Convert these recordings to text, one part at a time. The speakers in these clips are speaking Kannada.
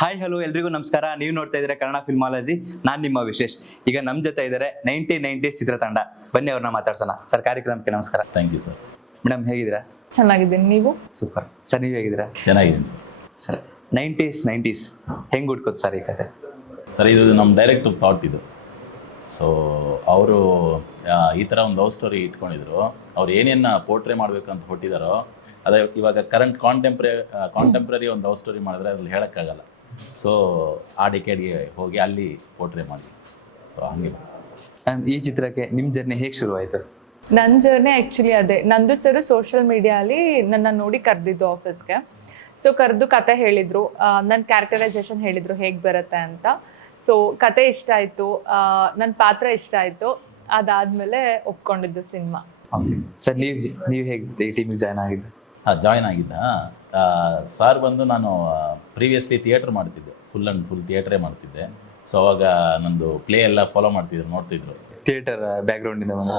ಹಾಯ್ ಹಲೋ ಎಲ್ರಿಗೂ ನಮಸ್ಕಾರ. ನೀವು ನೋಡ್ತಾ ಇದ್ದೀರಾ ಕನ್ನಡ ಫಿಲ್ಮಾಲಜಿ. ನಾನು ನಿಮ್ಮ ವಿಶೇಷ್. ಈಗ ನಮ್ಮ ಜೊತೆ ಇದ್ದಾರೆ ನೈನ್ಟೀನ್ ನೈಂಟೀಸ್ ಚಿತ್ರತಂಡ. ಬನ್ನಿ ಅವ್ರನ್ನ ಮಾತಾಡ್ಸೋಣ. ಸರ್ ಕಾರ್ಯಕ್ರಮಕ್ಕೆ ನಮಸ್ಕಾರ. ಥ್ಯಾಂಕ್ ಯು ಸರ್ ಮೇಡಮ್ ಹೇಗಿದ್ದೀರಾ? ಚೆನ್ನಾಗಿದ್ದೀನಿ. ನೀವು? ಸೂಪರ್ ಸರ್ ನೀವು ಹೇಗಿದ್ದೀರಾ? ಚೆನ್ನಾಗಿದ್ದೀನಿ ಸರ್ ಸರ್ ನೈಂಟೀಸ್ ನೈಂಟೀಸ್ ಹೆಂಗೆ ಹುಡ್ಕೋದು ಸರ್ ಈ ಕತೆ? ಸರ್ ಇದು ನಮ್ಮ ಡೈರೆಕ್ಟ್ ಥಾಟ್ ಇದು. ಸೊ ಅವರು ಈ ಥರ ಒಂದು ಲವ್ ಸ್ಟೋರಿ ಇಟ್ಕೊಂಡಿದ್ರು. ಅವ್ರು ಏನೇನು ಪೋರ್ಟ್ರೇ ಮಾಡಬೇಕು ಅಂತ ಹೊಟ್ಟಿದಾರೋ ಅದೇ ಇವಾಗ ಕರೆಂಟ್ ಕಾಂಟೆಂಪ್ರರಿ ಕಾಂಟೆಂಪ್ರರಿ ಒಂದು ಲವ್ ಸ್ಟೋರಿ ಮಾಡಿದ್ರೆ ಅದ್ರಲ್ಲಿ ಹೇಳೋಕ್ಕಾಗಲ್ಲ. ಸೊ ಆ ಡೆಕೆಡ್ಗೆ ಹೋಗಿ ಅಲ್ಲಿ ಪೋರ್ಟ್ರೇ ಮಾಡಿ ಸೊ ಹಂಗೆ ಮ್ಯಾಮ್ ಈ ಚಿತ್ರಕ್ಕೆ ನಿಮ್ಮ ಜರ್ನಿ ಹೇಗೆ ಶುರುವಾಯಿತು? ನನ್ನ ಜರ್ನಿ ಆ್ಯಕ್ಚುಲಿ ಅದೇ. ನಂದು ಸರ್ ಸೋಷಿಯಲ್ ಮೀಡಿಯಲ್ಲಿ ನನ್ನ ನೋಡಿ ಕರೆದಿದ್ದು ಆಫೀಸ್ಗೆ ಸೊ ಕರೆದು ಕತೆ ಹೇಳಿದರು. ನನ್ನ ಕ್ಯಾರೆಕ್ಟರೈಸೇಷನ್ ಹೇಳಿದರು ಹೇಗೆ ಬರುತ್ತೆ ಅಂತ. ಸೊ ಕತೆ ಇಷ್ಟ ಆಯಿತು. ನನ್ನ ಪಾತ್ರ ಇಷ್ಟ ಆಯಿತು. ಅದಾದಮೇಲೆ ಒಪ್ಕೊಂಡಿದ್ದು ಸಿನಿಮಾ ಓಕೆ ಸರ್ ನೀವು ನೀವು ಹೇಗೆ ಈ ಟೀಮಿಗೆ ಜಾಯ್ನ್ ಆಗಿದ್ದು? ಹಾಂ ಜಾಯ್ನ್ ಆಗಿದ್ದ. ಸರ್ ಬಂದು ನಾನು ಪ್ರೀವಿಯಸ್ಲಿ ಥಿಯೇಟ್ರ್ ಮಾಡ್ತಿದ್ದೆ. ಫುಲ್ ಆ್ಯಂಡ್ ಫುಲ್ ಥಿಯೇಟ್ರೇ ಮಾಡ್ತಿದ್ದೆ. ಸೊ ಅವಾಗ ನಂದು ಪ್ಲೇ ಎಲ್ಲ ಫಾಲೋ ಮಾಡ್ತಿದ್ರು ನೋಡ್ತಿದ್ರು. ಥಿಯೇಟರ್ ಬ್ಯಾಕ್ಗ್ರೌಂಡಿಂದ ಬಂದ?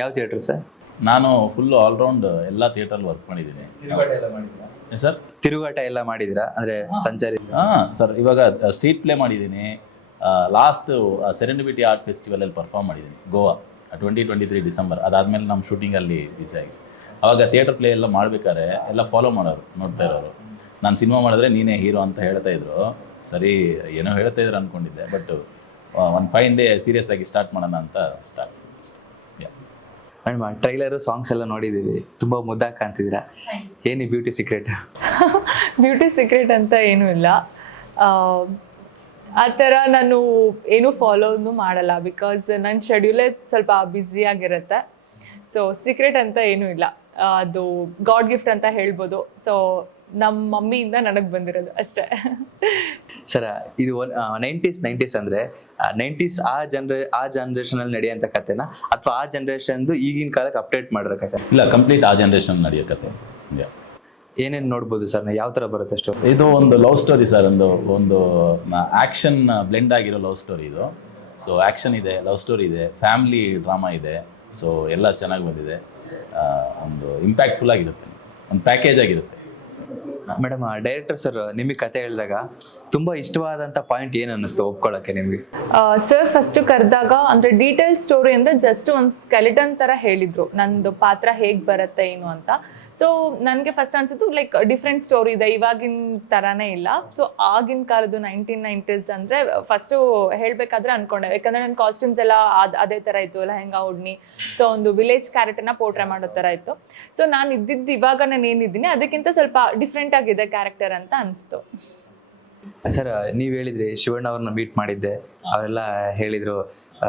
ಯಾವ ಥಿಯೇಟರ್ ಸರ್ ನಾನು ಫುಲ್ ಆಲ್ರೌಂಡ್ ಎಲ್ಲ ಥಿಯೇಟ್ರಲ್ಲಿ ವರ್ಕ್ ಮಾಡಿದ್ದೀನಿ. ಸರ್ ತಿರುಗಾಟ ಎಲ್ಲ ಮಾಡಿದ್ದೀರಾ? ಅಂದರೆ ಸಂಚಾರಿ ಹಾಂ ಸರ್ ಇವಾಗ ಸ್ಟ್ರೀಟ್ ಪ್ಲೇ ಮಾಡಿದ್ದೀನಿ. ಲಾಸ್ಟ್ ಸೆರೆಂಡಿಬಿಟಿ ಆರ್ಟ್ ಫೆಸ್ಟಿವಲಲ್ಲಿ ಪರ್ಫಾರ್ಮ್ ಮಾಡಿದ್ದೀನಿ Goa twenty twenty three December ಅದಾದಮೇಲೆ ನಮ್ಮ ಶೂಟಿಂಗಲ್ಲಿ ಬಿಸಿ ಆಗಿ. ಅವಾಗ ಥಿಯೇಟರ್ ಪ್ಲೇ ಎಲ್ಲ ಮಾಡ್ಬೇಕಾದ್ರೆ ಎಲ್ಲ ಫಾಲೋ ಮಾಡೋರು ನೋಡ್ತಾ ಇರೋರು. ನಾನು ಸಿನಿಮಾ ಮಾಡಿದ್ರೆ ನೀನೇ ಹೀರೋ ಅಂತ ಹೇಳ್ತಾ ಇದ್ರು. ಸರಿ ಏನೋ ಹೇಳ್ತಾ ಇದ್ರು ಅನ್ಕೊಂಡಿದ್ದೆ ಬಟ್ ಒಂದು ಫೈನ್ ಡೇ ಸೀರಿಯಸ್ ಆಗಿ ಸ್ಟಾರ್ಟ್ ಮಾಡೋಣ ಅಂತ ಸ್ಟಾರ್ಟ್ ಮೇಡಮ್ ಟ್ರೈಲರು ಸಾಂಗ್ಸ್ ಎಲ್ಲ ನೋಡಿದ್ದೀವಿ ತುಂಬ ಮುದ್ದಾಗಿ ಕಾಣ್ತಿದ್ದೀರಾ? ಏನು ಬ್ಯೂಟಿ ಸೀಕ್ರೆಟ್ ಬ್ಯೂಟಿ ಸೀಕ್ರೆಟ್ ಅಂತ ಏನೂ ಇಲ್ಲ. ಆ, ಥರ ನಾನು ಏನೂ ಫಾಲೋನು ಮಾಡಲ್ಲ ಬಿಕಾಸ್ ನನ್ನ ಶೆಡ್ಯೂಲೇ ಸ್ವಲ್ಪ ಬ್ಯುಸಿಯಾಗಿರುತ್ತೆ ಸೊ ಸೀಕ್ರೆಟ್ ಅಂತ ಏನೂ ಇಲ್ಲ. ಅದು ಗಾಡ್ ಗಿಫ್ಟ್ ಅಂತ ಹೇಳ್ಬೋದು. ಸೊ ನಮ್ಮ ಮಮ್ಮಿಯಿಂದ ನನಗೆ ಬಂದಿರೋದು ಅಷ್ಟೇ. ಸರ ಇದು ನೈಂಟೀಸ್ ನೈಂಟೀಸ್ ಅಂದ್ರೆ ನೈಂಟೀಸ್ ಆ ಜನರ ಆ ಜನರೇಷನ್ ಅಲ್ಲಿ ನಡೆಯುವಂತ ಕತೆನ ಅಥವಾ ಆ ಜನ್ರೇಷನ್ದು ಈಗಿನ ಕಾಲಕ್ಕೆ ಅಪ್ಡೇಟ್ ಮಾಡಿರೋ ಕತೆ ಇಲ್ಲ ಕಂಪ್ಲೀಟ್ ಆ ಜನ್ರೇಷನ್ ನಡೆಯೋ ಕತೆ ಏನೇನು ನೋಡ್ಬೋದು ಸರ್? ಯಾವ ಥರ ಬರುತ್ತೆ ಅಷ್ಟು? ಇದು ಒಂದು ಲವ್ ಸ್ಟೋರಿ ಸರ್ ಒಂದು ಒಂದು ಆ್ಯಕ್ಷನ್ ಬ್ಲೆಂಡ್ ಆಗಿರೋ ಲವ್ ಸ್ಟೋರಿ ಇದು. ಸೊ ಆ್ಯಕ್ಷನ್ ಇದೆ ಲವ್ ಸ್ಟೋರಿ ಇದೆ ಫ್ಯಾಮಿಲಿ ಡ್ರಾಮಾ ಇದೆ. ಸೊ ಎಲ್ಲ ಚೆನ್ನಾಗಿ ಬಂದಿದೆ. ಒಂದು ಇಂಪ್ಯಾಕ್ಟ್ಫುಲ್ ಆಗಿರುತ್ತೆ. ಒಂದು ಪ್ಯಾಕೇಜ್ ಆಗಿರುತ್ತೆ. ಮೇಡಮ್ ಡೈರೆಕ್ಟರ್ ಸರ್ ನಿಮಗೆ ಕತೆ ಹೇಳಿದಾಗ ತುಂಬಾ ಇಷ್ಟವಾದಂತ ಪಾಯಿಂಟ್ ಏನು ಅನ್ನಿಸ್ತು ಒಪ್ಕೊಳ್ಳೋಕೆ ನಿಮಗೆ? ಸರ್ ಫಸ್ಟ್ ಕರೆದಾಗ ಅಂದ್ರೆ ಡೀಟೇಲ್ ಸ್ಟೋರಿ ಅಂದ್ರೆ ಜಸ್ಟ್ ಒಂದು ಸ್ಕೆಲಿಟನ್ ತರ ಹೇಳಿದ್ರು. ನಂದು ಪಾತ್ರ ಹೇಗ್ ಬರುತ್ತೆ ಏನು ಅಂತ. ಸೊ ನನಗೆ ಫಸ್ಟ್ ಅನ್ಸಿದ್ದು ಲೈಕ್ ಡಿಫ್ರೆಂಟ್ ಸ್ಟೋರಿ ಇದೆ. ಇವಾಗಿನ ಥರನೇ ಇಲ್ಲ. ಸೊ ಆಗಿನ ಕಾಲದ್ದು ನೈನ್ಟೀನ್ ನೈಂಟೀಸ್ ಅಂದರೆ ಫಸ್ಟು ಹೇಳಬೇಕಾದ್ರೆ ಅನ್ಕೊಂಡೆ. ಯಾಕಂದರೆ ನನ್ನ ಕಾಸ್ಟ್ಯೂಮ್ಸ್ ಎಲ್ಲ ಅದು, ಅದೇ ಥರ ಇತ್ತು. ಲೆಹೆಂಗಾ, ಉಡ್ನಿ. ಸೊ ಒಂದು ವಿಲೇಜ್ ಕ್ಯಾರೆಕ್ಟರ್ನ ಪೋರ್ಟ್ರೇ ಮಾಡೋ ಥರ ಇತ್ತು. ಸೊ ನಾನು ಇದ್ದಿದ್ದು ಇವಾಗ ನಾನು ಏನಿದ್ದೀನಿ ಅದಕ್ಕಿಂತ ಸ್ವಲ್ಪ ಡಿಫ್ರೆಂಟ್ ಆಗಿದೆ ಕ್ಯಾರೆಕ್ಟರ್ ಅಂತ ಅನಿಸ್ತು. ಸರ್ ನೀವು ಹೇಳಿದ್ರಿ ಶಿವಣ್ಣ ಅವ್ರನ್ನ ಮೀಟ್ ಮಾಡಿದ್ದೆ. ಅವರೆಲ್ಲ ಹೇಳಿದ್ರು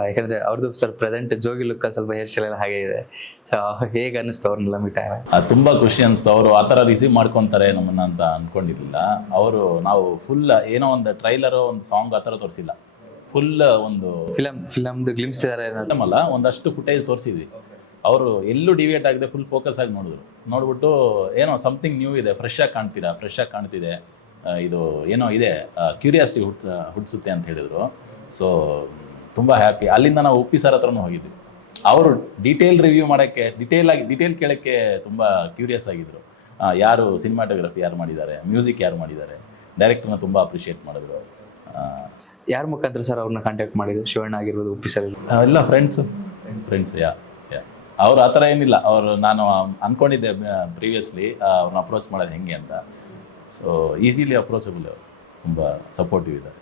ಯಾಕಂದ್ರೆ ಅವ್ರದ್ದು ಸರ್ ಪ್ರೆಸೆಂಟ್ ಜೋಗಿ ಲುಕ್ ಸ್ವಲ್ಪ ಹೇರ್ ಸ್ಟೈಲ್ ಎಲ್ಲ ಹಾಗೆ ಇದೆ. ಸೊ ಹೇಗೆ ಅನಿಸ್ತು ಅವ್ರನ್ನೆಲ್ಲ ಮೀಟ್ ಆಗ? ತುಂಬ ಖುಷಿ ಅನಿಸ್ತು ಅವರು ಆ ಥರ ರಿಸೀವ್ ಮಾಡ್ಕೊತಾರೆ ನಮ್ಮನ್ನ ಅಂತ ಅನ್ಕೊಂಡಿರ್ಲಿಲ್ಲ. ಅವರು ನಾವು ಫುಲ್ ಏನೋ ಒಂದು ಟ್ರೈಲರ್ ಒಂದು ಸಾಂಗ್ ಆ ಥರ ತೋರಿಸಿಲ್ಲ. ಫುಲ್ ಒಂದು ಫಿಲಮ್ ಫಿಲಮ್ದು ಗ್ಲಿಮ್ಸ್ ಅಲ್ಲ ಒಂದಷ್ಟು ಫುಟೇಜ್ ತೋರಿಸಿದ್ವಿ. ಅವರು ಎಲ್ಲೂ ಡಿವಿಯೇಟ್ ಆಗದೆ ಫುಲ್ ಫೋಕಸ್ ಆಗಿ ನೋಡಿದ್ರು. ನೋಡ್ಬಿಟ್ಟು ಏನೋ ಸಮಥಿಂಗ್ ನ್ಯೂ ಇದೆ ಫ್ರೆಶ್ ಆಗಿ ಕಾಣ್ತೀರಾ ಫ್ರೆಶ್ ಆಗಿ ಕಾಣ್ತಿದೆ. ಇದು ಏನೋ ಇದೆ ಕ್ಯೂರಿಯಾಸಿಟಿ ಹುಟ್ಸ ಹುಟ್ಟಿಸುತ್ತೆ ಅಂತ ಹೇಳಿದರು. ಸೊ ತುಂಬ ಹ್ಯಾಪಿ ಅಲ್ಲಿಂದ ನಾವು ಉಪ್ಪಿ ಸರ್ ಹತ್ರನೂ ಹೋಗಿದ್ವಿ. ಅವರು ಡೀಟೇಲ್ ರಿವ್ಯೂ ಮಾಡೋಕ್ಕೆ ಡೀಟೇಲ್ ಆಗಿ ಡೀಟೇಲ್ ಕೇಳೋಕ್ಕೆ ತುಂಬ ಕ್ಯೂರಿಯಸ್ ಆಗಿದ್ರು. ಯಾರು ಸಿನಿಮಾಟೋಗ್ರಫಿ ಯಾರು ಮಾಡಿದ್ದಾರೆ ಮ್ಯೂಸಿಕ್ ಯಾರು ಮಾಡಿದ್ದಾರೆ ಡೈರೆಕ್ಟರ್ನ ತುಂಬ ಅಪ್ರಿಷಿಯೇಟ್ ಮಾಡಿದ್ರು. ಯಾರ ಮುಖಾಂತರ ಸರ್ ಅವ್ರನ್ನ ಕಾಂಟ್ಯಾಕ್ಟ್ ಮಾಡಿದ್ರು ಶಿವಣ್ಣ ಆಗಿರ್ಬೋದು ಉಪ್ಪಿ ಸರ್ ಎಲ್ಲ ಫ್ರೆಂಡ್ಸ್ ಫ್ರೆಂಡ್ಸ್ ಯಾ ಯಾ ಅವ್ರು ಆ ಥರ ಏನಿಲ್ಲ. ಅವರು ನಾನು ಅಂದ್ಕೊಂಡಿದ್ದೆ ಪ್ರೀವಿಯಸ್ಲಿ ಅವ್ರನ್ನ ಅಪ್ರೋಚ್ ಮಾಡೋದು ಹೆಂಗೆ ಅಂತ. ಸೊ ಈಸಿಲಿ ಅಪ್ರೋಚಬಲ್ ಅವರು ತುಂಬ ಸಪೋರ್ಟಿವ್ ಇದ್ದಾರೆ.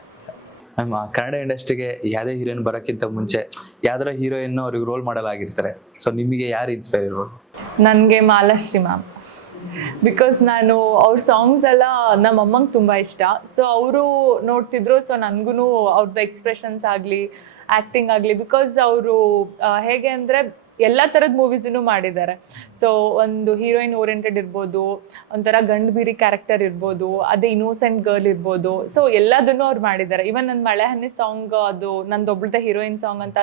ನಮ್ಮ ಕನ್ನಡ ಇಂಡಸ್ಟ್ರಿಗೆ ಯಾವುದೇ ಹೀರೋಯಿನ್ ಬರೋಕ್ಕಿಂತ ಮುಂಚೆ ಯಾವ್ದಾರ ಹೀರೋಯಿನ್ ಅವ್ರಿಗೆ ರೋಲ್ ಮಾಡಲ್ ಆಗಿರ್ತಾರೆ. ಸೊ ನಿಮಗೆ ಯಾರು ಇನ್ಸ್ಪೈರ್ ಇರ್ಬೋದು? ನನಗೆ ಮಾಲಾಶ್ರೀ ಮ್ಯಾಮ್. ಬಿಕಾಸ್ ನಾನು ಅವ್ರ ಸಾಂಗ್ಸ್ ಎಲ್ಲ ನಮ್ಮ ಅಮ್ಮಂಗೆ ತುಂಬ ಇಷ್ಟ. ಸೊ ಅವರು ನೋಡ್ತಿದ್ರು ಸೊ ನನಗೂ ಅವ್ರದ್ದು ಎಕ್ಸ್ಪ್ರೆಷನ್ಸ್ ಆಗಲಿ ಆ್ಯಕ್ಟಿಂಗ್ ಆಗಲಿ ಬಿಕಾಸ್ ಅವರು ಹೇಗೆ ಅಂದರೆ ಎಲ್ಲ ಥರದ ಮೂವೀಸನ್ನು ಮಾಡಿದ್ದಾರೆ. ಸೊ ಒಂದು ಹೀರೋಯಿನ್ ಓರಿಯೆಂಟೆಡ್ ಇರ್ಬೋದು ಒಂಥರ ಗಂಡು ಬೀರಿ ಕ್ಯಾರೆಕ್ಟರ್ ಇರ್ಬೋದು ಅದೇ ಇನ್ನೋಸೆಂಟ್ ಗರ್ಲ್ ಇರ್ಬೋದು. ಸೊ ಎಲ್ಲದನ್ನು ಅವ್ರು ಮಾಡಿದ್ದಾರೆ. ಇವನ್ ನನ್ನ ಮಳೆ ಹನಿ ಸಾಂಗ್ ಅದು ನಂದೊಬ್ಳದ ಹೀರೋಯಿನ್ ಸಾಂಗ್ ಅಂತ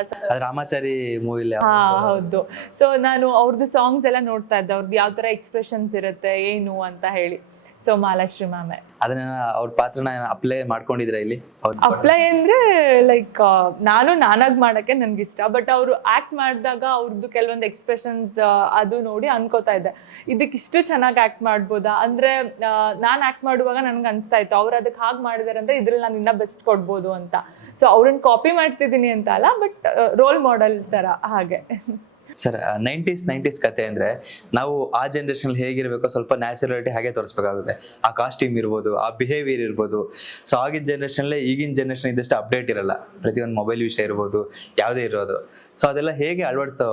ರಾಮಾಚಾರಿ ಮೂವಿಲಿ ಹಾ ಹೌದು. ಸೊ ನಾನು ಅವ್ರದ್ದು ಸಾಂಗ್ಸ್ ಎಲ್ಲ ನೋಡ್ತಾ ಇದ್ದೆ. ಅವ್ರದ್ದು ಯಾವ ಥರ ಎಕ್ಸ್ಪ್ರೆಷನ್ಸ್ ಇರುತ್ತೆ ಏನು ಅಂತ ಹೇಳಿ. ಸೊ ಮಹಾಲಕ್ಷ್ಮಿ ಮ್ಯಾಮೆ ಅದನ್ನ ಅವ್ರ ಪಾತ್ರನ ಅಪ್ಲೈ ಮಾಡ್ಕೊಂಡಿದ್ರ ಇಲ್ಲಿ? ಅಪ್ಲೈ ಅಂದ್ರೆ ಲೈಕ್ ನಾನು ನಾನಾಗಿ ಮಾಡಕ್ಕೆ ನನ್ಗೆ ಇಷ್ಟ. ಬಟ್ ಅವರು ಆಕ್ಟ್ ಮಾಡಿದಾಗ ಅವ್ರದ್ದು ಕೆಲವೊಂದು ಎಕ್ಸ್ಪ್ರೆಷನ್ಸ್ ಅದು ನೋಡಿ ಅನ್ಕೋತಾ ಇದ್ದೆ. ಇದಕ್ಕೆ ಇಷ್ಟು ಚೆನ್ನಾಗಿ ಆಕ್ಟ್ ಮಾಡ್ಬೋದಾ? ಅಂದ್ರೆ ನಾನು ಆಕ್ಟ್ ಮಾಡುವಾಗ ನನ್ಗೆ ಅನಿಸ್ತಾ ಇತ್ತು. ಅವ್ರು ಅದಕ್ಕೆ ಹಾಗೆ ಮಾಡಿದಾರೆ ಅಂದ್ರೆ ಇದ್ರಲ್ಲಿ ನಾನು ಇನ್ನ ಬೆಸ್ಟ್ ಕೊಡ್ಬೋದು ಅಂತ. ಸೊ ಅವ್ರನ್ನ ಕಾಪಿ ಮಾಡ್ತಿದ್ದೀನಿ ಅಂತ ಅಲ್ಲ ಬಟ್ ರೋಲ್ ಮಾಡೆಲ್ ತರ ಹಾಗೆ. ಸರ್ ನೈಂಟೀಸ್ ನೈಂಟೀಸ್ ಕತೆ ಅಂದ್ರೆ ನಾವು ಆ ಜನರೇಷನ್ ಹೇಗಿರ್ಬೇಕೋ ಸ್ವಲ್ಪ ನ್ಯಾಚುರಾಲಿಟಿ ಹಾಗೆ ತೋರಿಸ್ಬೇಕಾಗುತ್ತೆ. ಆ ಕಾಸ್ಟ್ಯೂಮ್ ಇರ್ಬೋದು, ಆ ಬಿಹೇವಿಯರ್ ಇರ್ಬೋದು. ಸೊ ಆಗಿನ ಜನರೇಷನ್ಲೇ ಈಗಿನ ಜನರೇಷನ್ ಇದ್ದಷ್ಟು ಅಪ್ಡೇಟ್ ಇರಲ್ಲ. ಪ್ರತಿಯೊಂದು ಮೊಬೈಲ್ ವಿಷಯ ಇರ್ಬೋದು, ಯಾವುದೇ ಇರೋದು. ಸೊ ಅದೆಲ್ಲ ಹೇಗೆ ಅಳವಡಿಸ್ತಾ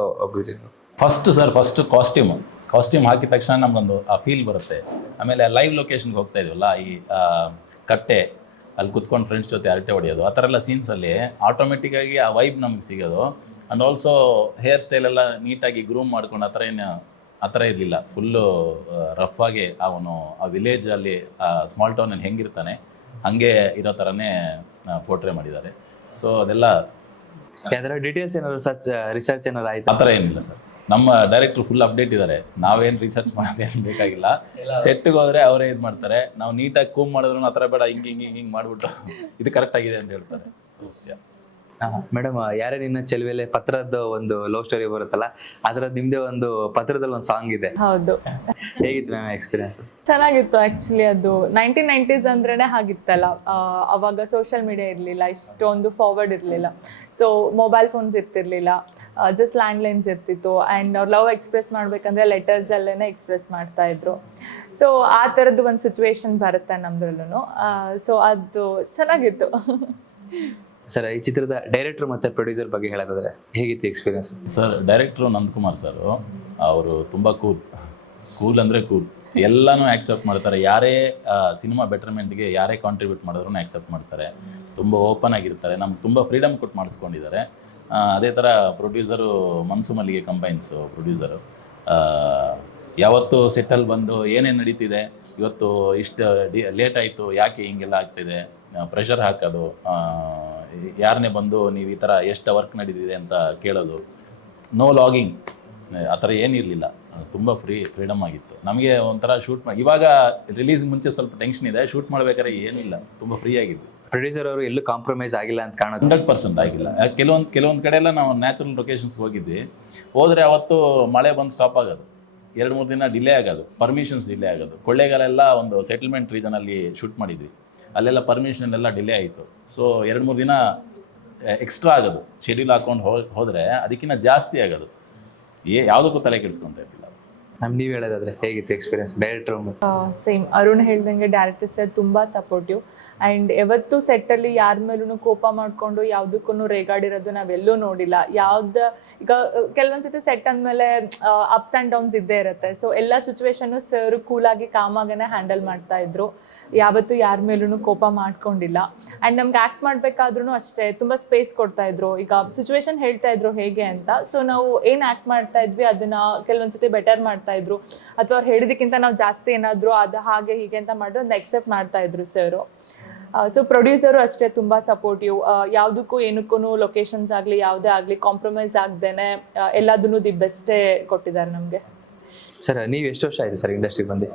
ನೀವು? First sir first costume costume ಹಾಕಿದ ತಕ್ಷಣ ನಮ್ಗೊಂದು, ಆ ಫೀಲ್ ಬರುತ್ತೆ. ಆಮೇಲೆ ಲೈವ್ ಲೊಕೇಶನ್ಗೆ ಹೋಗ್ತಾ ಇದೀವಲ್ಲ, ಈ ಕಟ್ಟೆ, ಅಲ್ಲಿ ಕುತ್ಕೊಂಡು ಫ್ರೆಂಡ್ಸ್ ಜೊತೆ ಅರಟೆ ಹೊಡೆಯೋದು, ಆ ಥರ ಎಲ್ಲ ಸೀನ್ಸಲ್ಲಿ ಆಟೋಮೆಟಿಕ್ಕಾಗಿ ಆ ವೈಬ್ ನಮ್ಗೆ ಸಿಗೋದು. ಆ್ಯಂಡ್ ಆಲ್ಸೋ ಹೇರ್ ಸ್ಟೈಲ್ ಎಲ್ಲ ನೀಟಾಗಿ ಗ್ರೂಮ್ ಮಾಡ್ಕೊಂಡು ಆ ಥರ ಏನು ಆ ಥರ ಇರಲಿಲ್ಲ. ಫುಲ್ಲು ರಫ್ ಆಗಿ ಅವನು ಆ ವಿಲೇಜಲ್ಲಿ ಆ ಸ್ಮಾಲ್ ಟೌನಲ್ಲಿ ಹೆಂಗಿರ್ತಾನೆ ಹಂಗೆ ಇರೋ ಥರನೇ ಪೋರ್ಟ್ರೇ ಮಾಡಿದ್ದಾರೆ. ಸೊ ಅದೆಲ್ಲ ಅದರ ಡೀಟೇಲ್ಸ್ ಏನಾದ್ರು ಸರ್ಚ್ ರಿಸರ್ಚ್ ಏನಾದ್ರು ಆ ಆಯ್ತಾ ಥರ ಏನಿಲ್ಲ ಸರ್. ನಮ್ಮ ಡೈರೆಕ್ಟ್ರು ಫುಲ್ ಅಪ್ಡೇಟ್ ಇದ್ದಾರೆ ನಾವೇನು ರಿಸರ್ಚ್ ಮಾಡೋದೇನು ಬೇಕಾಗಿಲ್ಲ. ಸೆಟ್ಗೆ ಹೋದ್ರೆ ಅವರೇ ಇದು ಮಾಡ್ತಾರೆ. ನಾವು ನೀಟಾಗಿ ಕೂಮ್ ಮಾಡಿದ್ರು ಆ ಥರ ಬೇಡ ಹಿಂಗೆ ಹಿಂಗೆ ಹಿಂಗೆ ಹಿಂಗೆ ಮಾಡಿಬಿಟ್ಟು ಇದು ಕರೆಕ್ಟ್ ಆಗಿದೆ ಅಂತ ಹೇಳ್ತಾರೆ. ಸೊ ಮೇಡಮ್ ಯಾರೇ ನಿನ್ನ ಚೆಲುವೆಲೆ ಪತ್ರದ ಒಂದು ಲವ್ ಸ್ಟೋರಿ ಬರುತ್ತಲ್ಲ ಅದರ ನಿಮ್ದೇ ಒಂದು ಪತ್ರದಲ್ಲಿ ಒಂದು ಸಾಂಗ್ ಇದೆ. ಹೌದು. ಹೇಗಿತ್ತು ಮ್ಯಾಮ್ ಎಕ್ಸ್ಪೀರಿಯನ್ಸ್ ಚೆನ್ನಾಗಿತ್ತು ಆಕ್ಚುಲಿ ಅದು. ನೈನ್ಟೀನ್ ನೈಂಟೀಸ್ ಅಂದ್ರೇನೆ ಹಾಗಿತ್ತಲ್ಲ. ಅವಾಗ ಸೋಷಿಯಲ್ ಮೀಡಿಯಾ ಇರಲಿಲ್ಲ ಇಷ್ಟೊಂದು ಫಾರ್ವರ್ಡ್ ಇರಲಿಲ್ಲ. ಸೊ ಮೊಬೈಲ್ ಫೋನ್ಸ್ ಇರ್ತಿರ್ಲಿಲ್ಲ. ಜಸ್ಟ್ ಲ್ಯಾಂಡ್ಲೈನ್ಸ್ ಇರ್ತಿತ್ತು. ಆ್ಯಂಡ್ ಅವ್ರು ಲವ್ ಎಕ್ಸ್ಪ್ರೆಸ್ ಮಾಡಬೇಕಂದ್ರೆ ಲೆಟರ್ಸಲ್ಲೇ ಎಕ್ಸ್ಪ್ರೆಸ್ ಮಾಡ್ತಾ ಇದ್ರು. ಸೊ ಆ ಥರದ್ದು ಒಂದು ಸಿಚುವೇಶನ್ ಬರುತ್ತೆ ನಮ್ದ್ರಲ್ಲೂ ಸೊ ಅದು ಚೆನ್ನಾಗಿತ್ತು. ಸರ್, ಈ ಚಿತ್ರದ ಡೈರೆಕ್ಟರ್ ಮತ್ತೆ ಪ್ರೊಡ್ಯೂಸರ್ ಬಗ್ಗೆ ಹೇಳೋದಾದ್ರೆ ಹೇಗಿತ್ತು experience sir director Nandakumar sir, ಅವರು ತುಂಬ ಕೂಲ್ ಕೂಲ್ ಅಂದರೆ ಕೂಲ್ ಎಲ್ಲನೂ ಆಕ್ಸೆಪ್ಟ್ ಮಾಡ್ತಾರೆ. ಯಾರೇ ಸಿನಿಮಾ ಬೆಟರ್ಮೆಂಟ್ಗೆ ಯಾರೇ ಕಾಂಟ್ರಿಬ್ಯೂಟ್ ಮಾಡಿದ್ರು ಆಕ್ಸೆಪ್ಟ್ ಮಾಡ್ತಾರೆ. ತುಂಬ ಓಪನ್ ಆಗಿರ್ತಾರೆ. ನಮ್ಗೆ ತುಂಬ ಫ್ರೀಡಮ್ ಕೊಟ್ಟು ಮಾಡಿಸ್ಕೊಂಡಿದ್ದಾರೆ. ಅದೇ ಥರ ಪ್ರೊಡ್ಯೂಸರು ಮನ್ಸು ಮಲ್ಲಿಗೆ ಕಂಬೈನ್ಸು ಪ್ರೊಡ್ಯೂಸರು ಯಾವತ್ತು ಸೆಟ್ಟಲ್ಲಿ ಬಂದು ಏನೇನು ನಡೀತಿದೆ, ಇವತ್ತು ಇಷ್ಟು, ಡಿ ಲೇಟ್ ಆಯಿತು, ಯಾಕೆ ಹಿಂಗೆಲ್ಲ ಆಗ್ತಿದೆ ಪ್ರೆಷರ್ ಹಾಕೋದು ಯಾರನ್ನೇ ಬಂದು ನೀವು ಈ ಥರ ಎಷ್ಟು ವರ್ಕ್ ನಡೀತಿದೆ ಅಂತ ಕೇಳೋದು ನೋ ಲಾಗಿಂಗ್ ಆ ಥರ ಏನಿರಲಿಲ್ಲ. ತುಂಬ ಫ್ರೀ ಫ್ರೀಡಮ್ ಆಗಿತ್ತು. ನಮಗೆ ಒಂಥರ ಶೂಟ್ ಮಾಡಿ ಇವಾಗ ರಿಲೀಸ್ ಮುಂಚೆ ಸ್ವಲ್ಪ ಟೆನ್ಷನ್ ಇದೆ ಶೂಟ್ ಮಾಡ್ಬೇಕಾದ್ರೆ ಏನಿಲ್ಲ ತುಂಬ ಫ್ರೀ ಆಗಿದ್ದು. ಪ್ರೊಡ್ಯೂಸರ್ ಅವರು ಎಲ್ಲೂ ಕಾಂಪ್ರಮೈಸ್ ಆಗಿಲ್ಲ ಅಂತ ಕಾಣೋದು. ಹಂಡ್ರೆಡ್ ಪರ್ಸೆಂಟ್ ಆಗಿಲ್ಲ. ಕೆಲವೊಂದು ಕೆಲವೊಂದು ಕಡೆ ಎಲ್ಲ ನಾವು ನ್ಯಾಚುರಲ್ ಲೊಕೇಶನ್ಸ್ಗೆ ಹೋಗಿದ್ವಿ. ಹೋದರೆ ಅವತ್ತು ಮಳೆ ಬಂದು ಸ್ಟಾಪ್ ಆಗೋದು. ಎರಡು ಮೂರು ದಿನ ಡಿಲೇ ಆಗೋದು ಪರ್ಮಿಷನ್ಸ್ ಡಿಲೇ ಆಗೋದು. ಕೊಳ್ಳೇಗಾಲೆಲ್ಲ ಒಂದು ಸೆಟಲ್ಮೆಂಟ್ ರೀಜನಲ್ಲಿ ಶೂಟ್ ಮಾಡಿದ್ವಿ. ಅಲ್ಲೆಲ್ಲ ಪರ್ಮಿಷನ್ ಎಲ್ಲ ಡಿಲೇ ಆಯಿತು. ಸೊ ಎರಡು ಮೂರು ದಿನ ಎಕ್ಸ್ಟ್ರಾ ಆಗೋದು. ಶೆಡ್ಯೂಲ್ ಹಾಕೊಂಡು ಹೋ, ಹೋದರೆ ಅದಕ್ಕಿಂತ ಜಾಸ್ತಿ ಆಗೋದು. ಏ, ಯಾವುದಕ್ಕೂ ತಲೆ ಕೆಡಿಸ್ಕೊತಾ ಇರಲಿಲ್ಲ. ಹೇಳೋದಾದ್ರೆ ಹೇಗಿತ್ತು ಎಕ್ಸ್ಪೀರಿಯನ್ಸ್ ಡೈರೆಕ್ಟರ್ ಸೇಮ್ ಅರುಣ್ ಹೇಳ್ದಂಗೆ ಡೈರೆಕ್ಟರ್ ಸರ್ ತುಂಬಾ ಸಪೋರ್ಟಿವ್ ಆ್ಯಂಡ್ ಯಾವತ್ತೂ ಸೆಟ್ಟಲ್ಲಿ ಯಾರ ಮೇಲೂ ಕೋಪ ಮಾಡ್ಕೊಂಡು ಯಾವುದಕ್ಕೂ ರೇಗಾಡಿರೋದು ನಾವೆಲ್ಲೂ ನೋಡಿಲ್ಲ. ಯಾವ್ದು, ಈಗ ಕೆಲವೊಂದ್ಸತಿ ಸೆಟ್ ಅಂದ್ಮೇಲೆ ಅಪ್ಸ್ ಆ್ಯಂಡ್ ಡೌನ್ಸ್ ಇದ್ದೇ ಇರುತ್ತೆ. ಸೊ ಎಲ್ಲ ಸಿಚುವೇಶನ್ ಸರ್ ಕೂಲಾಗಿ ಕಾಮಾಗನೇ ಹ್ಯಾಂಡಲ್ ಮಾಡ್ತಾ ಇದ್ರು. ಯಾವತ್ತೂ ಯಾರ ಮೇಲೂ ಕೋಪ ಮಾಡ್ಕೊಂಡಿಲ್ಲ. ಆ್ಯಂಡ್ ನಮ್ಗೆ ಆ್ಯಕ್ಟ್ ಮಾಡಬೇಕಾದ್ರೂ ಅಷ್ಟೇ, ತುಂಬ ಸ್ಪೇಸ್ ಕೊಡ್ತಾ ಇದ್ರು. ಈಗ ಸಿಚುವೇಶನ್ ಹೇಳ್ತಾ ಇದ್ರು ಹೇಗೆ ಅಂತ. ಸೊ ನಾವು ಏನು ಆ್ಯಕ್ಟ್ ಮಾಡ್ತಾ ಇದ್ವಿ, ಅದನ್ನ ಕೆಲವೊಂದ್ಸತಿ ಬೆಟರ್ ಮಾಡ್ತಾ ಇದ್ರು. ಅಥವಾ ಅವ್ರು ಹೇಳಿದಕ್ಕಿಂತ ನಾವು ಜಾಸ್ತಿ ಏನಾದ್ರು ಅದು ಹಾಗೆ ಹೀಗೆ ಅಂತ ಮಾಡಿದ್ರು ಅದನ್ನ ಎಕ್ಸೆಪ್ಟ್ ಮಾಡ್ತಾ ಇದ್ರು ಸರ್ ಸೊ ಪ್ರೊಡ್ಯೂಸರು ಅಷ್ಟೇ ತುಂಬ ಸಪೋರ್ಟಿವ್ ಯಾವುದಕ್ಕೂ ಏನಕ್ಕೂ ಲೊಕೇಶನ್ಸ್ ಆಗಲಿ ಯಾವುದೇ ಆಗಲಿ ಕಾಂಪ್ರಮೈಸ್ ಆಗ್ದೇನೆ ಎಲ್ಲದನ್ನು ದಿ ಬೆಸ್ಟೇ ಕೊಟ್ಟಿದ್ದಾರೆ ನಮಗೆ. ಸರ್ ನೀವು ಎಷ್ಟು ವರ್ಷ ಆಯ್ತು ಸರ್ ಇಂಡಸ್ಟ್ರಿಗೆ ಬಂದು?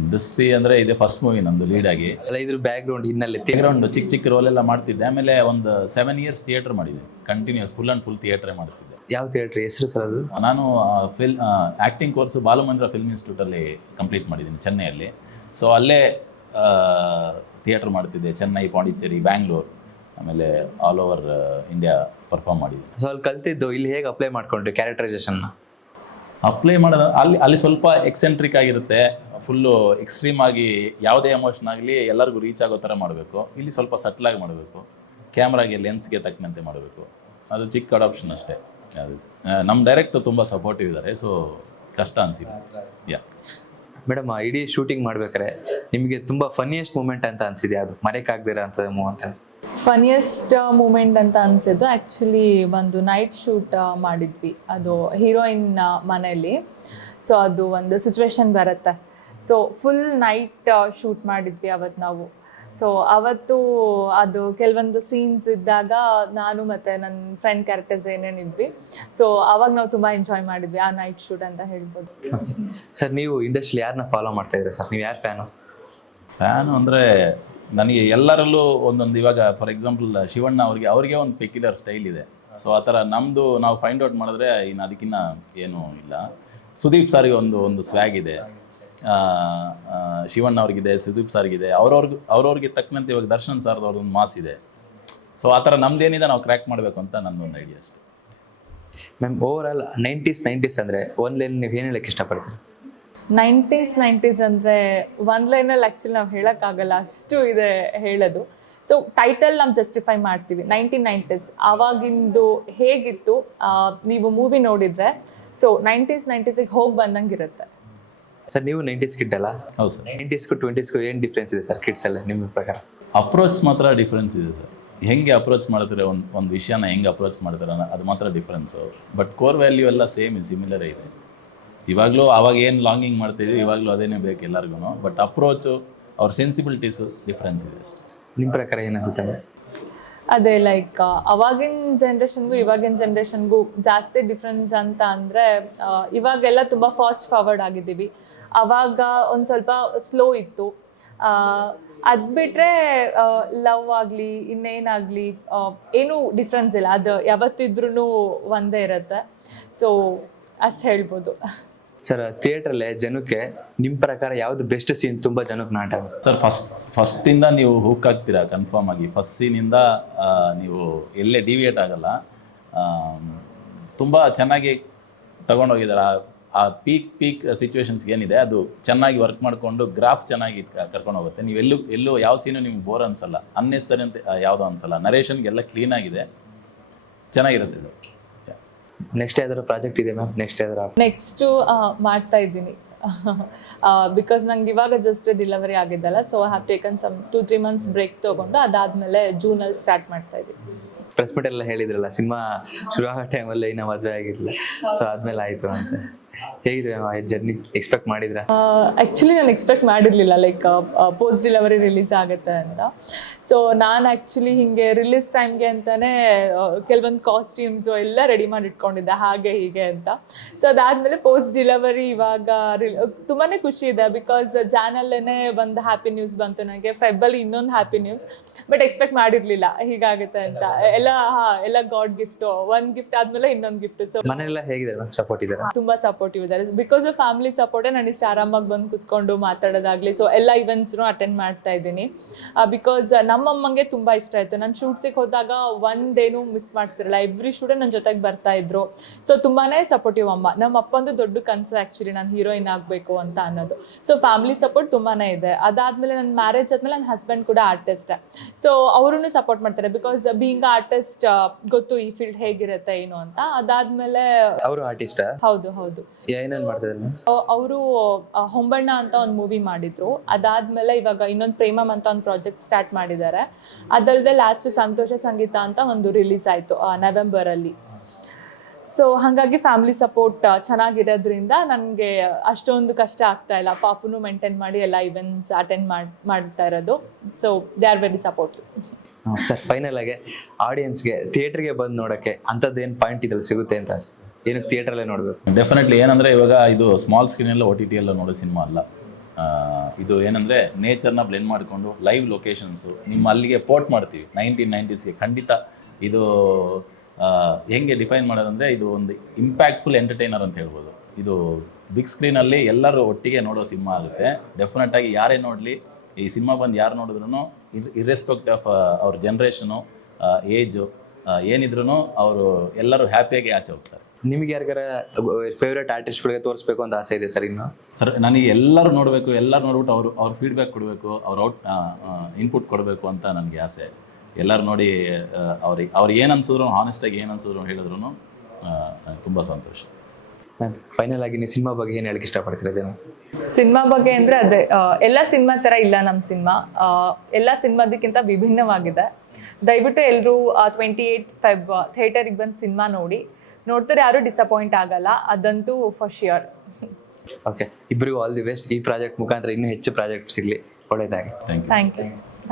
ಇಂಡಸ್ಟ್ರಿ ಅಂದರೆ ಇದೆ ಫಸ್ಟ್ ಮೂವಿ ನಂದು ಲೀಡ್ ಆಗಿ. ಅಲ್ಲ ಇದ್ರ ಬ್ಯಾಕ್ ಗ್ರೌಂಡ್ ಹಿನ್ನೆಲೆ ಬ್ಯಾಕ್ಗ್ರೌಂಡ್ ಚಿಕ್ಕ ಚಿಕ್ಕ ರೋಲ್ ಎಲ್ಲ ಮಾಡ್ತಿದ್ದೆ. ಆಮೇಲೆ ಒಂದು ಸೆವೆನ್ ಇಯರ್ಸ್ ಥಿಯೇಟರ್ ಮಾಡಿದ್ದೆ ಕಂಟಿನ್ಯೂಸ್ ಫುಲ್ ಆ್ಯಂಡ್ ಫುಲ್ ಥಿಯೇಟ್ರೇ ಮಾಡ್ತಿದ್ದೆ. ಯಾವ ಥಿಯೇಟ್ರ್ ಹೆಸರು ಸರ್ ಅದು? ನಾನು ಫಿಲ್ ಆ್ಯಕ್ಟಿಂಗ್ ಕೋರ್ಸು ಬಾಲಮಂದಿರ ಫಿಲ್ಮ್ ಇನ್ಸ್ಟಿಟ್ಯೂಟಲ್ಲಿ ಕಂಪ್ಲೀಟ್ ಮಾಡಿದ್ದೀನಿ ಚೆನ್ನೈಯಲ್ಲಿ. ಸೊ ಅಲ್ಲೇ ಥಿಯೇಟ್ರ್ ಮಾಡ್ತಿದ್ದೆ ಚೆನ್ನೈ ಪಾಂಡಿಚೇರಿ ಬ್ಯಾಂಗ್ಳೂರ್ ಆಮೇಲೆ ಆಲ್ ಓವರ್ ಇಂಡಿಯಾ ಪರ್ಫಾರ್ಮ್ ಮಾಡಿದ್ದೆ ಸೊ ಅಲ್ಲಿ ಕಲ್ತಿದ್ದು ಇಲ್ಲಿ ಹೇಗೆ ಅಪ್ಲೈ ಮಾಡ್ಕೊಂಡ್ರಿ ಕ್ಯಾರೆಕ್ಟರೈಸೇಷನ್ನ ಅಪ್ಲೈ ಮಾಡೋದು ಅಲ್ಲಿ ಅಲ್ಲಿ ಸ್ವಲ್ಪ ಎಕ್ಸೆಂಟ್ರಿಕ್ ಆಗಿರುತ್ತೆ. ಫುಲ್ಲು ಎಕ್ಸ್ಟ್ರೀಮ್ ಆಗಿ ಯಾವುದೇ ಎಮೋಷನ್ ಆಗಲಿ ಎಲ್ಲರಿಗೂ ರೀಚ್ ಆಗೋ ಥರ ಮಾಡಬೇಕು. ಇಲ್ಲಿ ಸ್ವಲ್ಪ ಸಟ್ಲಾಗಿ ಮಾಡಬೇಕು. ಕ್ಯಾಮ್ರಾಗೆ ಲೆನ್ಸ್ಗೆ ತಕ್ಕಂತೆ ಮಾಡಬೇಕು. ಅದು ಚಿಕ್ಕ ಅಡಾಪ್ಷನ್ ಅಷ್ಟೇ. ಅದು. ನಮ್ಮ ಡೈರೆಕ್ಟರ್ ತುಂಬ ಸಪೋರ್ಟಿವ್ ಇದ್ದಾರೆ ಸೊ ಕಷ್ಟ ಅನಿಸಿದೆ. ಯಾ ಮೇಡಮ್ ಇಡೀ ಶೂಟಿಂಗ್ ಮಾಡ್ಬೇಕಾರೆ ನಿಮಗೆ ತುಂಬಾ ಫನ್ನಿಯೆಸ್ಟ್ ಮೂಮೆಂಟ್ ಅಂತ ಅನ್ಸಿದೆ ಅದು ಮರೆಯಕ್ಕಾಗ್ದಿರ ಅಂತ ಮೂಮೆಂಟ್ ಫನಿಯೆಸ್ಟ್ ಮೂಮೆಂಟ್ ಅಂತ ಅನಿಸಿದ್ದು ಆ್ಯಕ್ಚುಲಿ ಒಂದು ನೈಟ್ ಶೂಟ್ ಮಾಡಿದ್ವಿ. ಅದು ಹೀರೋಯಿನ್ ಮನೆಯಲ್ಲಿ. ಸೊ ಅದು ಒಂದು ಸಿಚುವೇಶನ್ ಬರುತ್ತೆ. ಸೊ ಫುಲ್ ನೈಟ್ ಶೂಟ್ ಮಾಡಿದ್ವಿ ಅವತ್ತು ನಾವು. ಸೊ ಅವತ್ತು ಅದು ಕೆಲವೊಂದು ಸೀನ್ಸ್ ಇದ್ದಾಗ ನಾನು ಮತ್ತು ನನ್ನ ಫ್ರೆಂಡ್ ಕ್ಯಾರೆಕ್ಟರ್ಸ್ ಏನೇನಿದ್ವಿ ಸೊ ಅವಾಗ ನಾವು ತುಂಬ ಎಂಜಾಯ್ ಮಾಡಿದ್ವಿ. ಆ ನೈಟ್ ಶೂಟ್ ಅಂತ ಹೇಳ್ಬೋದು. ಸರ್ ನೀವು ಇಂಡಸ್ಟ್ರಿ ಯಾರನ್ನ ಫಾಲೋ ಮಾಡ್ತಾ ಇದ್ದೀರಾ ಸರ್ ನೀವು ಯಾರು ಫ್ಯಾನು ಫ್ಯಾನು ಅಂದರೆ ನನಗೆ ಎಲ್ಲರಲ್ಲೂ ಒಂದೊಂದು ಇವಾಗ ಫಾರ್ ಎಕ್ಸಾಂಪಲ್ ಶಿವಣ್ಣ ಅವರಿಗೆ ಅವ್ರಿಗೆ ಒಂದು ಪೆಕ್ಯುಲರ್ ಸ್ಟೈಲ್ ಇದೆ. ಸೊ ಆ ಥರ ನಮ್ಮದು ನಾವು ಫೈಂಡ್ ಔಟ್ ಮಾಡಿದ್ರೆ ಇನ್ನು ಅದಕ್ಕಿಂತ ಏನೂ ಇಲ್ಲ. ಸುದೀಪ್ ಸಾರಿಗೆ ಒಂದು ಒಂದು ಸ್ವ್ಯಾಗ್ ಇದೆ. ಶಿವಣ್ಣ ಅವ್ರಿಗಿದೆ ಸುದೀಪ್ ಸಾರ್ಗಿದೆ ಅವ್ರವ್ರಿಗೆ ಅವ್ರವ್ರಿಗೆ ತಕ್ಕಂತೆ ಇವಾಗ ದರ್ಶನ್ ಸರ್ದು ಅವ್ರದ್ದೊಂದು ಮಾಸ್ ಇದೆ. ಸೊ ಆ ಥರ ನಮ್ದೇನಿದೆ ನಾವು ಕ್ರ್ಯಾಕ್ ಮಾಡಬೇಕು ಅಂತ ನನ್ನೊಂದು ಐಡಿಯಾ ಅಷ್ಟೇ. Ma'am over all nineties nineties ಅಂದರೆ ಒನ್ ಲೈನ್ ನೀವು ಏನು ಹೇಳಕ್ಕೆ ಇಷ್ಟಪಡ್ತೀರಿ? ನೈಂಟೀಸ್ ನೈಂಟೀಸ್ ಅಂದರೆ ಒನ್ ಲೈನಲ್ಲಿ ಆ್ಯಕ್ಚುಲಿ ನಾವು ಹೇಳೋಕ್ಕಾಗಲ್ಲ ಅಷ್ಟು ಇದೆ ಹೇಳೋದು. ಸೊ ಟೈಟಲ್ ನಾವು ಜಸ್ಟಿಫೈ ಮಾಡ್ತೀವಿ ನೈನ್ಟೀನ್ ನೈಂಟೀಸ್ ಆವಾಗಿಂದು ಹೇಗಿತ್ತು ನೀವು ಮೂವಿ ನೋಡಿದರೆ ಸೊ ನೈಂಟೀಸ್ ನೈಂಟೀಸಿಗೆ ಹೋಗಿ ಬಂದಂಗೆ ಇರುತ್ತೆ. ಸರ್ ನೀವು ನೈಂಟೀಸ್ ಕಿಡ್ ಅಲ್ಲ? ಹೌದು ಸರ್ ನೈಂಟೀಸ್ಗೂ ಟ್ವೆಂಟೀಸ್ಗೂ ಏನು ಡಿಫ್ರೆನ್ಸ್ ಇದೆ ಸರ್ ಕಿಡ್ಸ್ ಎಲ್ಲ ನಿಮ್ಮ ಪ್ರಕಾರ? ಅಪ್ರೋಚ್ ಮಾತ್ರ ಡಿಫ್ರೆನ್ಸ್ ಇದೆ ಸರ್ ಹೆಂಗೆ ಅಪ್ರೋಚ್ ಮಾಡ್ತಾರೆ ಒಂದು ಒಂದು ವಿಷಯನ ಹೆಂಗೆ ಅಪ್ರೋಚ್ ಮಾಡ್ತಾರೆ ಅನ್ನೋ- ಅದು ಮಾತ್ರ ಡಿಫ್ರೆನ್ಸು ಬಟ್ ಕೋರ್ ವ್ಯಾಲ್ಯೂ ಎಲ್ಲ ಸೇಮ್ ಸಿಮಿಲರೇ ಇದೆ. ಇವಾಗಲೂ ಅವಾಗ ಏನು ಲಾಂಗಿಂಗ್ ಮಾಡ್ತಿದ್ವಿ ಇವಾಗಲೂ ಅದೇನೇ ಬೇಕು ಎಲ್ಲರಿಗೂ ಬಟ್ ಅಪ್ರೋಚು ಅವ್ರ ಸೆನ್ಸಿಬಿಲಿಟೀಸು ಡಿಫ್ರೆನ್ಸ್ ಇದೆ ಅಷ್ಟೇ. ನಿಮ್ಮ ಪ್ರಕಾರ ಏನು ಅನ್ಸುತ್ತೆ ma'am? ಅದೇ ಲೈಕ್ ಅವಾಗಿನ ಜನ್ರೇಷನ್ಗೂ ಇವಾಗಿನ ಜನ್ರೇಷನ್ಗೂ ಜಾಸ್ತಿ ಡಿಫ್ರೆನ್ಸ್ ಅಂತ ಅಂದರೆ ಇವಾಗೆಲ್ಲ ತುಂಬ ಫಾಸ್ಟ್ ಫಾರ್ವರ್ಡ್ ಆಗಿದ್ದೀವಿ. ಅವಾಗ ಒಂದು ಸ್ವಲ್ಪ ಸ್ಲೋ ಇತ್ತು. ಅದು ಬಿಟ್ಟರೆ ಲವ್ ಆಗಲಿ, ಇನ್ನೇನಾಗಲಿ ಏನೂ ಡಿಫ್ರೆನ್ಸ್ ಇಲ್ಲ. ಅದು ಯಾವತ್ತಿದ್ರೂ ಒಂದೇ ಇರುತ್ತೆ. ಸೊ ಅಷ್ಟು ಹೇಳ್ಬೋದು. ಸರ್, ಥಿಯೇಟ್ರಲ್ಲೇ ಜನಕ್ಕೆ ನಿಮ್ಮ ಪ್ರಕಾರ ಯಾವ್ದು ಬೆಸ್ಟ್ ಸೀನ್ ತುಂಬಾ ಜನಕ್ಕೆ ನಾಟ ಸರ್ ಫಸ್ಟ್ ಫಸ್ಟಿಂದ ನೀವು ಹುಕ್ ಆಗ್ತೀರಾ? ಕನ್ಫರ್ಮ್ ಆಗಿ. ಫಸ್ಟ್ ಸೀನಿಂದ ನೀವು ಎಲ್ಲೇ ಡಿವಿಯೇಟ್ ಆಗಲ್ಲ. ತುಂಬ ಚೆನ್ನಾಗಿ ತಗೊಂಡೋಗಿದ್ದಾರೆ. ಆ- ಪೀಕ್ ಪೀಕ್ ಸಿಚುವೇಶನ್ಸ್ ಏನಿದೆ, ಅದು ಚೆನ್ನಾಗಿ ವರ್ಕ್ ಮಾಡಿಕೊಂಡು ಗ್ರಾಫ್ ಚೆನ್ನಾಗಿ ಕರ್ಕೊಂಡು ಹೋಗುತ್ತೆ ನೀವು ಎಲ್ಲೂ ಯಾವ ಸೀನು ನಿಮ್ಗೆ ಬೋರ್ ಅನ್ಸಲ್ಲ. ಅನ್ನೆಸರಿ ಅಂತ ಯಾವುದೋ ಅನ್ಸಲ್ಲ. ನರೇಷನ್ಗೆಲ್ಲ ಕ್ಲೀನ್ ಆಗಿದೆ. ಚೆನ್ನಾಗಿರುತ್ತೆ ಸರ್. ನೆಕ್ಸ್ಟ್ ಯಾವ್ದಾರ ಪ್ರಾಜೆಕ್ಟ್ ಇದೆ ಮ್ಯಾಮ್ ನೆಕ್ಸ್ಟ್ ಯಾವ್ದಾರ ನೆಕ್ಸ್ಟು ಮಾಡ್ತಾ ಇದ್ದೀನಿ. ಬಿಕಾಸ್ ನಂಗೆ ಇವಾಗ just delivery ಆಗಿದ್ದಲ್ಲ so I have taken some two three months break ತೊಗೊಂಡು ಅದಾದಮೇಲೆ ಜೂನಲ್ಲಿ ಸ್ಟಾರ್ಟ್ ಮಾಡ್ತಾ ಇದ್ದೀನಿ. ಪ್ರೆಸ್ ಮೀಟ್ ಎಲ್ಲ ಹೇಳಿದ್ರಲ್ಲ ಸಿನಿಮಾ ಶುರು ಆಗೋ ಟೈಮಲ್ಲಿ ಇನ್ನೂ ಮದುವೆ ಆಗಿರಲಿಲ್ಲ ಸೊ ಆದ್ಮೇಲೆ ಆಯಿತು ಅಂತ. ಹೇಗಿದೆ ಜರ್ನಿ ಎಕ್ಸ್ಪೆಕ್ಟ್ ಮಾಡಿದ್ರ? ಆ್ಯಕ್ಚುಲಿ ನಾನು ಎಕ್ಸ್ಪೆಕ್ಟ್ ಮಾಡಿರಲಿಲ್ಲ ಲೈಕ್ ಪೋಸ್ಟ್ ಡೆಲಿವರಿ ರಿಲೀಸ್ ಆಗುತ್ತೆ ಅಂತ. ಸೊ ನಾನು ಆ್ಯಕ್ಚುಲಿ ಹಿಂಗೆ ರಿಲೀಸ್ ಟೈಮ್ಗೆ ಅಂತಲೇ ಕೆಲವೊಂದು ಕಾಸ್ಟ್ಯೂಮ್ಸು ಎಲ್ಲ ರೆಡಿ ಮಾಡಿ ಇಟ್ಕೊಂಡಿದ್ದೆ ಹಾಗೆ ಹೀಗೆ ಅಂತ. ಸೊ ಅದಾದಮೇಲೆ ಪೋಸ್ಟ್ ಡೆಲಿವರಿ ಇವಾಗ ತುಂಬಾ ಖುಷಿ ಇದೆ ಬಿಕಾಸ್ ಜಾನಲ್ಲೇ ಒಂದು ಹ್ಯಾಪಿ ನ್ಯೂಸ್ ಬಂತು ನನಗೆ ಫೆಬ್ಬಲ್ಲಿ ಇನ್ನೊಂದು ಹ್ಯಾಪಿ ನ್ಯೂಸ್ ಬಟ್ ಎಕ್ಸ್ಪೆಕ್ಟ್ ಮಾಡಿರಲಿಲ್ಲ ಹೀಗಾಗುತ್ತೆ ಅಂತ. ಎಲ್ಲ ಹಾಂ ಎಲ್ಲ ಗಾಡ್ ಗಿಫ್ಟು ಒಂದು ಗಿಫ್ಟ್ ಆದಮೇಲೆ ಇನ್ನೊಂದು ಗಿಫ್ಟ್ ಸೊ ಮನೆಯೆಲ್ಲ ಹೇಗಿದೆ ಸಪೋರ್ಟ್ ಸಪೋರ್ಟ್ ತುಂಬ ತುಂಬಾ ಸಪೋರ್ಟಿವ್ ಇದ್ದಾರೆ ಬಿಕಾಸ್ ಆಫ್ ಫ್ಯಾಮಿಲಿ ಸಪೋರ್ಟೇ ನಾನು ಇಷ್ಟು ಆರಾಮಾಗಿ ಬಂದು ಕುತ್ಕೊಂಡು ಮಾತಾಡೋದಾಗಲಿ ಸೊ ಎಲ್ಲ ಇವೆಂಟ್ಸ್ನು ಅಟೆಂಡ್ ಮಾಡ್ತಾ ಇದ್ದೀನಿ. ಬಿಕಾಸ್ ನಮ್ಮಮ್ಮಂಗೆ ತುಂಬ ಇಷ್ಟ ಆಯಿತು. ನಾನು ಶೂಟ್ಸಿಗೆ ಹೋದಾಗ ಒನ್ ಡೇನು ಮಿಸ್ ಮಾಡ್ತಿರಲ್ಲ ಎವ್ರಿ ಸ್ಟೂಡೆಂಟ್ ನನ್ನ ಜೊತೆಗೆ ಬರ್ತಾ ಇದ್ರು. ಸೊ ತುಂಬಾ ಸಪೋರ್ಟಿವ್ ಅಮ್ಮ. ನಮ್ಮ ಅಪ್ಪಂದು ದೊಡ್ಡ ಕನಸು ಆ್ಯಕ್ಚುಲಿ ನಾನು ಹೀರೋಯಿನ್ ಆಗಬೇಕು ಅಂತ ಅನ್ನೋದು. ಸೊ ಫ್ಯಾಮಿಲಿ ಸಪೋರ್ಟ್ ತುಂಬಾ ಇದೆ. ಅದಾದಮೇಲೆ ನನ್ನ ಮ್ಯಾರೇಜ್ ಆದಮೇಲೆ ನನ್ನ ಹಸ್ಬೆಂಡ್ ಕೂಡ ಆರ್ಟಿಸ್ಟೇ ಸೊ ಅವರೂ ಸಪೋರ್ಟ್ ಮಾಡ್ತಾರೆ. ಬಿಕಾಸ್ ಬೀಯಿಂಗ್ ಆರ್ಟಿಸ್ಟ್ ಗೊತ್ತು ಈ ಫೀಲ್ಡ್ ಹೇಗಿರುತ್ತೆ ಏನು ಅಂತ. ಅದಾದಮೇಲೆ ಅವರು ಆರ್ಟಿಸ್ಟ್ ಹೌದು ಹೌದು. ಏನೇನ್ ಮಾಡ್ತಿದ್ರು ಅವರು ಹೊಂಬಣ್ಣ ಅಂತ ಒಂದು ಮೂವಿ ಮಾಡಿದ್ರು. ಅದಾದ್ಮೇಲೆ ಇವಾಗ ಇನ್ನೊಂದು ಪ್ರೇಮಮ್ ಅಂತ ಒಂದು ಪ್ರಾಜೆಕ್ಟ್ ಸ್ಟಾರ್ಟ್ ಮಾಡಿದ್ದಾರೆ ಅದಲ್ಲದೆ ಲಾಸ್ಟ್ ಸಂತೋಷ ಸಂಗೀತ ಅಂತ ಒಂದು ರಿಲೀಸ್ ನವೆಂಬರ್ ನವೆಂಬರಲ್ಲಿ. ಸೊ ಹಾಗಾಗಿ ಫ್ಯಾಮಿಲಿ ಸಪೋರ್ಟ್ ಚೆನ್ನಾಗಿರೋದ್ರಿಂದ ನನಗೆ ಅಷ್ಟೊಂದು ಕಷ್ಟ ಆಗ್ತಾ ಇಲ್ಲ. ಪಾಪುನು ಮೇಂಟೈನ್ ಮಾಡಿ ಎಲ್ಲ ಇವೆಂಟ್ಸ್ ಅಟೆಂಡ್ ಮಾಡಿ ಮಾಡ್ತಾ ಇರೋದು. So they are very support sir final ಆಗಿ ಆಡಿಯನ್ಸ್ಗೆ ಥಿಯೇಟರ್ಗೆ ಬಂದು ನೋಡೋಕ್ಕೆ ಅಂಥದ್ದೇನು ಪಾಯಿಂಟ್ ಇದ್ರಲ್ಲಿ ಸಿಗುತ್ತೆ ಅಂತ ಅನ್ಸುತ್ತೆ? ಏನಕ್ಕೆ ಥಿಯೇಟ್ರಲ್ಲೇ ನೋಡಬೇಕು. ಡೆಫಿನೆಟ್ಲಿ ಏನಂದರೆ ಇವಾಗ ಇದು ಸ್ಮಾಲ್ ಸ್ಕ್ರೀನೆಲ್ಲ ಒ ಟಿ ಟಿ ಎಲ್ಲ ನೋಡೋ ಸಿನಿಮಾ ಅಲ್ಲ. ಇದು ಏನಂದರೆ ನೇಚರ್ನ ಬ್ಲೆಂಡ್ ಮಾಡಿಕೊಂಡು ಲೈವ್ ಲೊಕೇಶನ್ಸು ನಿಮ್ಮ ಅಲ್ಲಿಗೆ ಪೋರ್ಟ್ ಮಾಡ್ತೀವಿ. ನೈನ್ಟೀನ್ ನೈಂಟೀಸ್ಗೆ ಖಂಡಿತ ಇದು ಹೆಂಗೆ ಡಿಫೈನ್ ಮಾಡೋದಂದರೆ ಇದು ಒಂದು ಇಂಪ್ಯಾಕ್ಟ್ಫುಲ್ ಎಂಟರ್ಟೈನರ್ ಅಂತ ಹೇಳ್ಬೋದು. ಇದು ಬಿಗ್ ಸ್ಕ್ರೀನಲ್ಲಿ ಎಲ್ಲರೂ ಒಟ್ಟಿಗೆ ನೋಡೋ ಸಿನಿಮಾ ಆಗುತ್ತೆ. ಡೆಫಿನೆಟಾಗಿ ಯಾರೇ ನೋಡಲಿ, ಈ ಸಿನಿಮಾ ಬಂದು ಯಾರು ನೋಡಿದ್ರು ಇರ್ರೆಸ್ಪೆಕ್ಟ್ ಆಫ್ ಅವ್ರ ಜನ್ರೇಷನು ಏಜು ಏನಿದ್ರು ಅವರು ಎಲ್ಲರೂ ಹ್ಯಾಪಿಯಾಗಿ ಆಚೆ ಹೋಗ್ತಾರೆ. ನಿಮ್ಗೆ ಯಾರಿಗಾರ ಆರ್ಟಿಸ್ಟ್ ಆರ್ಟಿಸ್ಟ್ಗಳಿಗೆ ತೋರಿಸ್ಬೇಕು ಅಂತ ಆಸೆ ಇದೆ ಸರ್ ಇನ್ನು? ಸರ್ ನನಗೆ ಎಲ್ಲರೂ ನೋಡಬೇಕು ಎಲ್ಲರೂ ನೋಡ್ಬಿಟ್ಟು ಅವರು ಅವ್ರ ಫೀಡ್ಬ್ಯಾಕ್ ಕೊಡಬೇಕು ಅವ್ರ ಔಟ್ ಇನ್ಪುಟ್ ಕೊಡಬೇಕು ಅಂತ ನನಗೆ ಆಸೆ. ಎಲ್ಲರೂ ನೋಡಿ ಅವ್ರಿಗೆ ಅವ್ರು ಏನು ಅನ್ಸಿದ್ರು ಹಾನೆಸ್ಟಾಗಿ ಏನು ಅನ್ಸಿದ್ರು ಹೇಳಿದ್ರು ತುಂಬ ಸಂತೋಷ. ಫೈನಲ್ ಆಗಿ ನೀವು ಸಿನಿಮಾ ಬಗ್ಗೆ ಏನು ಹೇಳಕ್ಕೆ ಇಷ್ಟಪಡ್ತೀರಾ ಜನ? ಸಿನಿಮಾ ಬಗ್ಗೆ ಅಂದರೆ ಅದೇ ಎಲ್ಲ ಸಿನಿಮಾ ಥರ ಇಲ್ಲ ನಮ್ಮ ಸಿನಿಮಾ. ಎಲ್ಲ ಸಿನಿಮಾದಕ್ಕಿಂತ ವಿಭಿನ್ನವಾಗಿದೆ. ದಯವಿಟ್ಟು ಎಲ್ಲರೂ ಟ್ವೆಂಟಿ ಏಯ್ಟ್ ಫೆಬ್ ಥಿಯೇಟರಿಗೆ ಬಂದು ಸಿನಿಮಾ ನೋಡಿ. ನೋಡ್ತಾರೆ ಯಾರು ಡಿಸಪಾಯಿಂಟ್ ಆಗಲ್ಲ. ಅದಂತೂ ಫಾರ್ ಶ್ಯೂರ್ ಓಕೆ ಇಬ್ಬರಿಗೂ ಆಲ್ ದಿ ಬೆಸ್ಟ್ ಈ ಪ್ರಾಜೆಕ್ಟ್ ಮುಖಾಂತರ ಇನ್ನೂ ಹೆಚ್ಚು ಪ್ರಾಜೆಕ್ಟ್ ಸಿಗಲಿ ಒಳ್ಳೆಯದಾಗಿ ಥ್ಯಾಂಕ್ ಯು ಥ್ಯಾಂಕ್ ಯು